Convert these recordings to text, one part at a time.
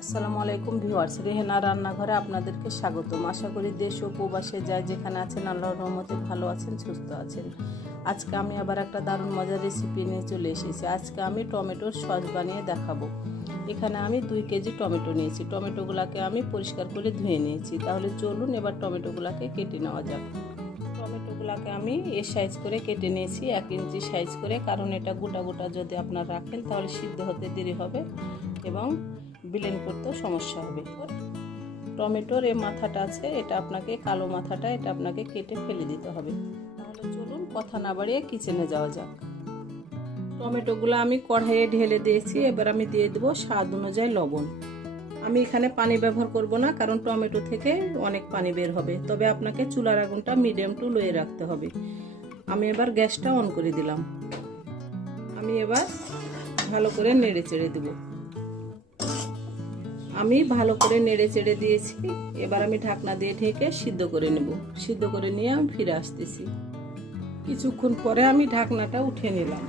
আসসালামু আলাইকুম ভিউয়ার্স, রেহেনার রান্নাঘরে আপনাদেরকে স্বাগতম। আশা করি দেশ ও প্রবাসে যায় যেখানে আছেন আল্লাহর রহমতে ভালো আছেন, সুস্থ আছেন। আজকে আমি আবার একটা দারুণ মজার রেসিপি নিয়ে চলে এসেছি। আজকে আমি টমেটোর সস বানিয়ে দেখাবো। এখানে আমি 2 কেজি টমেটো নিয়েছি। টমেটোগুলোকে আমি পরিষ্কার করে ধুয়ে নিয়েছি। তাহলে চলুন এবার টমেটোগুলোকে কেটে নেওয়া যাক। টমেটোগুলোকে আমি এ সাইজ করে কেটে নিয়েছি, 1 ইঞ্চি সাইজ করে, কারণ এটা গোটা গোটা যদি আপনারা রাখেন তাহলে সিদ্ধ হতে দেরি হবে এবং ব্লেন্ড করতেও সমস্যা হবে। টমেটোর এই মাথাটা আছে, এটা আপনাকে কালো মাথাটা, এটা আপনাকে কেটে ফেলে দিতে হবে। তাহলে চলুন কথা না বাড়িয়ে কিচেনে যাওয়া যাক। টমেটোগুলো আমি কড়াইয়ে ঢেলে দিয়েছি। এবার আমি দিয়ে দেবো স্বাদ অনুযায়ী লবণ। আমি এখানে পানি ব্যবহার করব না, কারণ টমেটো থেকে অনেক পানি বের হবে। তবে আপনাকে চুলার আগুনটা মিডিয়াম টু লোয়ে রাখতে হবে। আমি এবার গ্যাসটা অন করে দিলাম। আমি এবার ভালো করে নেড়ে চেড়ে দেবো। আমি ভালো করে নেড়ে চেড়ে দিয়েছি। এবার আমি ঢাকনা দিয়ে ঢেকে সিদ্ধ করে নেব। সিদ্ধ করে নিয়ে আমি ফিরে আসতেছি। কিছুক্ষণ পরে আমি ঢাকনাটা উঠে নিলাম।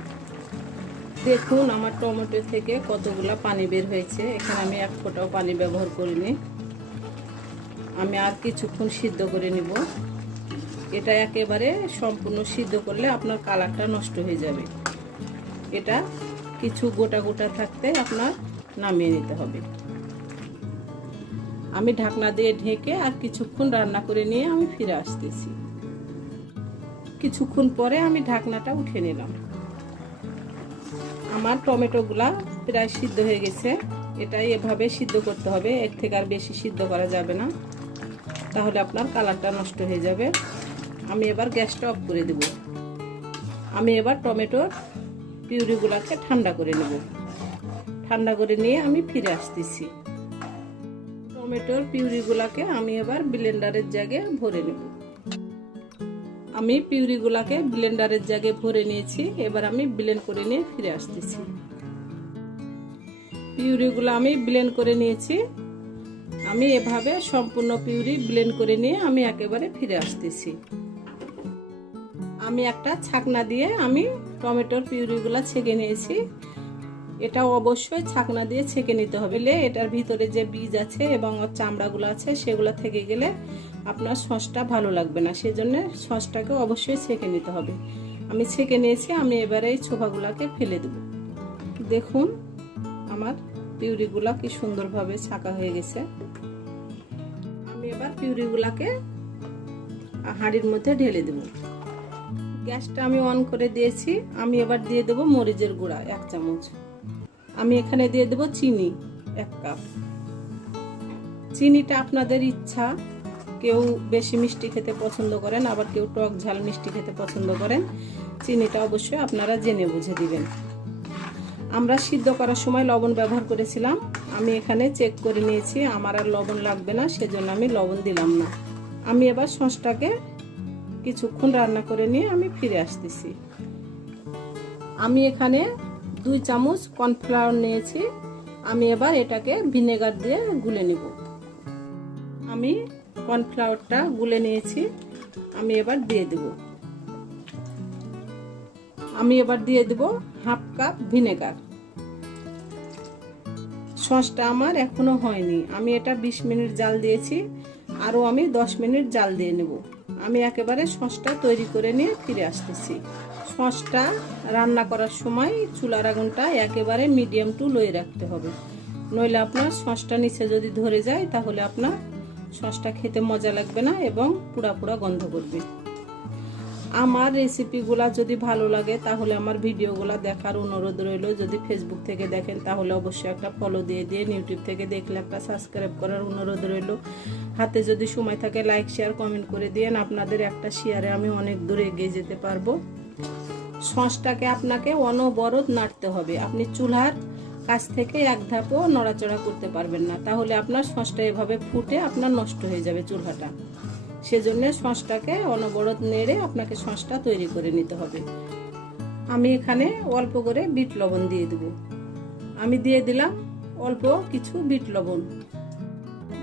দেখুন আমার টমেটো থেকে কতগুলা পানি বের হয়েছে। এখানে আমি 1 ফোঁটাও পানি ব্যবহার করিনি। আমি আর কিছুক্ষণ সিদ্ধ করে নিব। এটা একেবারে সম্পূর্ণ সিদ্ধ করলে আপনার কালারটা নষ্ট হয়ে যাবে। এটা কিছু গোটা গোটা থাকতে আপনার নামিয়ে নিতে হবে। আমি ঢাকনা দিয়ে ঢেকে আর কিছুক্ষণ রান্না করে নিয়ে আমি ফিরে আসতেছি। কিছুক্ষণ পরে আমি ঢাকনাটা উঠে নিলাম। আমার টমেটোগুলা প্রায় সিদ্ধ হয়ে গেছে। এটাই এভাবে সিদ্ধ করতে হবে, এর থেকে আর বেশি সিদ্ধ করা যাবে না, তাহলে আপনার কালারটা নষ্ট হয়ে যাবে। আমি এবার গ্যাসটা অফ করে দেব। আমি এবার টমেটোর পিউরিগুলাকে ঠান্ডা করে নেব। ঠান্ডা করে নিয়ে আমি ফিরে আসতেছি। টমেটোর পিউরিগুলাকে আমি এবার ব্লেন্ডারের জায়গায় ভরে নেব। আমি পিউরিগুলাকে ব্লেন্ডারের জায়গায় ভরে নিয়েছি। এবার আমি ব্লেন্ড করে নিয়ে ফিরে আসতেছি। পিউরিগুলো আমি ব্লেন্ড করে নিয়েছি। আমি এভাবে সম্পূর্ণ পিউরি ব্লেন্ড করে নিয়ে আমি একেবারে ফিরে আসতেছি। আমি একটা ছাকনা দিয়ে আমি টমেটোর পিউরিগুলা ছেঁকে নিয়েছি। এটা অবশ্যই ছাকনা দিয়ে ছেঁকে নিতে হবে। এটার ভিতরে যে বীজ আছে এবং চামড়াগুলো আছে সেগুলো থেকে গেলে আপনার সসটা ভালো লাগবে না, সেজন্য সসটাকে অবশ্যই ছেঁকে নিতে হবে। আমি ছেঁকে নিয়েছি। আমি এবারে এই ছোপাগুলোকে ফেলে দেব। দেখুন আমার পিউরিগুলো কি সুন্দরভাবে ছাকা হয়ে গেছে। আমি এবার পিউরিগুলোকে হাঁড়ির মধ্যে ঢেলে দেব। গ্যাসটা আমি অন করে দিয়েছি। আমি এবার দিয়ে দেব মরিচের গুঁড়া 1 চামচ। আমি এখানে দিয়ে দেব চিনি 1 কাপ। চিনিটা আপনাদের ইচ্ছা, কেউ বেশি মিষ্টি খেতে পছন্দ করেন, আবার কেউ টক ঝাল মিষ্টি খেতে পছন্দ করেন। চিনিটা অবশ্যই আপনারা জেনে বুঝে দিবেন। আমরা সিদ্ধ করার সময় লবণ ব্যবহার করেছিলাম। আমি এখানে চেক করে নিয়েছি, আমার আর লবণ লাগবে না, সেজন্য আমি লবণ দিলাম না। আমি এবার সসটাকে কিছুক্ষণ রান্না করে নিয়ে আমি ফিরে আসতেছি। আমি এখানে 2 চামচ কর্নফ্লাওয়ার নিয়েছি। আমি এবার এটাকে ভিনেগার দিয়ে গুলে নেব। আমি কর্নফ্লাওয়ারটা গুলে নিয়েছি। আমি এবার দিয়ে দেব। আমি এবার দিয়ে দেব 1/2 কাপ ভিনেগার। সসটা আমার এখনো হয়নি। আমি এটা 20 মিনিট জাল দিয়েছি, আরও আমি 10 মিনিট জাল দিয়ে নেব। আমি একেবারে সসটা তৈরি করে নিয়ে ফিরে আসতেছি। সসটা রান্না করার সময় চুলার আগুনটা একেবারে মিডিয়াম টু লোয়ে রাখতে হবে, নইলে আপনার সসটা নিচে যদি ধরে যায় তাহলে আপনার সসটা খেতে মজা লাগবে না এবং পুড়া পুড়া গন্ধ করবে। আমার রেসিপিগুলা যদি ভালো লাগে তাহলে আমার ভিডিওগুলো দেখার অনুরোধ রইল। যদি ফেসবুক থেকে দেখেন তাহলে অবশ্যই একটা ফলো দিয়ে দিন। ইউটিউব থেকে দেখলে একটা সাবস্ক্রাইব করার অনুরোধ রইল। হাতে যদি সময় থাকে লাইক শেয়ার কমেন্ট করে দিন। আপনাদের একটা শেয়ারে আমি অনেক দূরে এগিয়ে যেতে পারবো। সসটাকে আপনাকে অনবরত নাড়তে হবে। আপনি চুলার কাছ থেকে 1 ধাপও নড়াচড়া করতে পারবেন না, তাহলে আপনার সসটা এভাবে ফুটে আপনার নষ্ট হয়ে যাবে চুলাটা। সেজন্য সসটাকে অনবরত নেড়ে আপনাকে সসটা তৈরি করে নিতে হবে। আমি এখানে অল্প করে বিট লবণ দিয়ে দেব। আমি দিয়ে দিলাম অল্প কিছু বিট লবণ।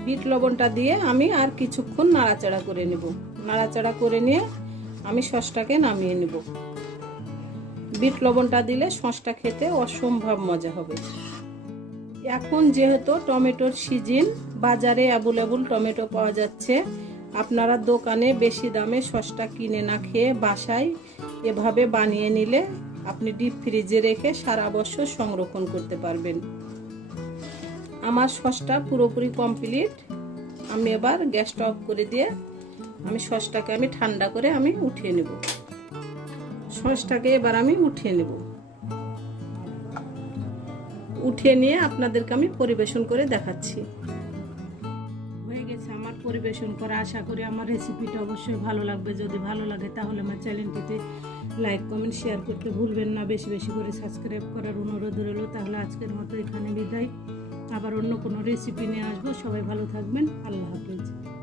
বিট লবণটা দিয়ে আমি আর কিছুক্ষণ নাড়াচাড়া করে নেব। নাড়াচাড়া করে নিয়ে আমি সসটাকে নামিয়ে নেব। বিট লবণটা দিলে সসটা খেতে অসম্ভব মজা হবে। এখন যেহেতু টমেটোর সিজন, বাজারে অ্যাভেলেবল টমেটো পাওয়া যাচ্ছে। আপনারা দোকানে বেশি দামে সসটা কিনে না খেয়ে বাসায় এভাবে বানিয়ে নিলে আপনি ডিপ ফ্রিজে রেখে সারা বছর সংরক্ষণ করতে পারবেন। আমার সসটা পুরোপুরি কমপ্লিট। আমি এবার গ্যাসটা অফ করে দিয়ে সসটাকে ঠান্ডা করে উঠিয়ে নেব। সসটাকে এবার উঠিয়ে নেব। উঠিয়ে নিয়ে আপনাদেরকে পরিবেশন করে দেখাচ্ছি। হয়ে গেছে আমার পরিবেশন করা। আশা করি আমার রেসিপিটা অবশ্যই ভালো লাগবে। যদি ভালো লাগে তাহলে আমার চ্যানেলটিতে লাইক কমেন্ট শেয়ার করতে ভুলবেন না। বেশি বেশি করে সাবস্ক্রাইব করার অনুরোধ রইল। তাহলে আজকের মতো এখানে বিদায়। আবার অন্য কোনো রেসিপি নিয়ে আসবো। সবাই ভালো থাকবেন। আল্লাহ হাফেজ।